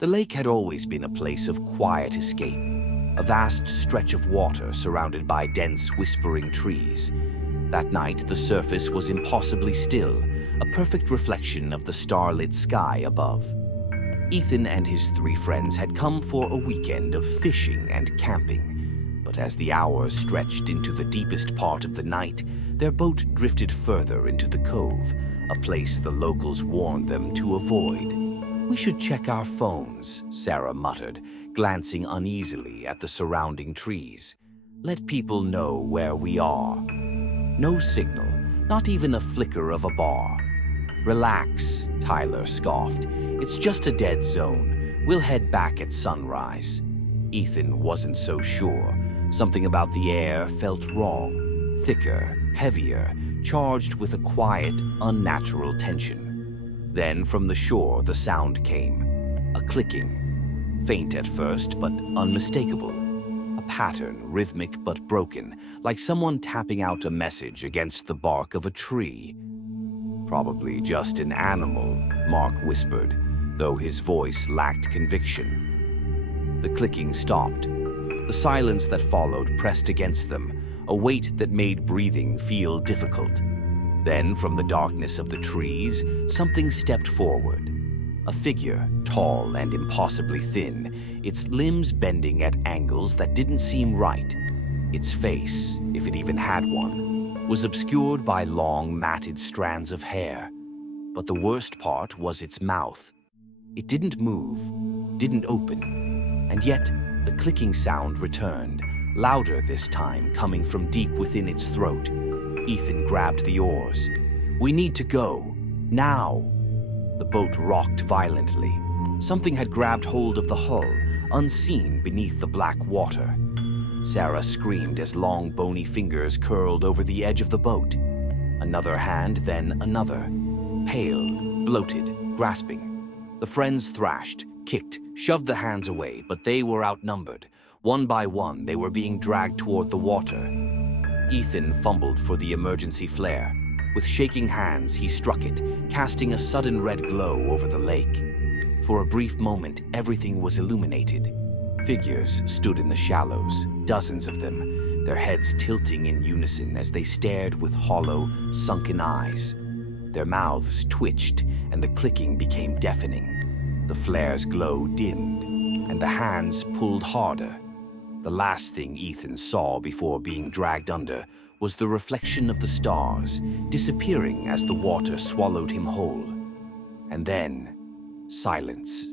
The lake had always been a place of quiet escape, a vast stretch of water surrounded by dense, whispering trees. That night, the surface was impossibly still, a perfect reflection of the starlit sky above. Ethan and his 3 friends had come for a weekend of fishing and camping, but as the hours stretched into the deepest part of the night, their boat drifted further into the cove, a place the locals warned them to avoid. "We should check our phones," Sarah muttered, glancing uneasily at the surrounding trees. "Let people know where we are." No signal, not even a flicker of a bar. "Relax," Tyler scoffed. "It's just a dead zone. We'll head back at sunrise." Ethan wasn't so sure. Something about the air felt wrong. Thicker, heavier, charged with a quiet, unnatural tension. Then from the shore the sound came. A clicking. Faint at first, but unmistakable. A pattern, rhythmic but broken, like someone tapping out a message against the bark of a tree. "Probably just an animal," Mark whispered, though his voice lacked conviction. The clicking stopped. The silence that followed pressed against them, a weight that made breathing feel difficult. Then, from the darkness of the trees, something stepped forward. A figure, tall and impossibly thin, its limbs bending at angles that didn't seem right. Its face, if it even had one, was obscured by long, matted strands of hair. But the worst part was its mouth. It didn't move, didn't open, and yet the clicking sound returned, louder this time, coming from deep within its throat. Ethan grabbed the oars. "We need to go. Now!" The boat rocked violently. Something had grabbed hold of the hull, unseen beneath the black water. Sarah screamed as long, bony fingers curled over the edge of the boat. Another hand, then another. Pale, bloated, grasping. The friends thrashed, kicked, shoved the hands away, but they were outnumbered. One by one, they were being dragged toward the water. Ethan fumbled for the emergency flare. With shaking hands, he struck it, casting a sudden red glow over the lake. For a brief moment, everything was illuminated. Figures stood in the shallows, dozens of them, their heads tilting in unison as they stared with hollow, sunken eyes. Their mouths twitched, and the clicking became deafening. The flare's glow dimmed, and the hands pulled harder. The last thing Ethan saw before being dragged under was the reflection of the stars, disappearing as the water swallowed him whole. And then, silence.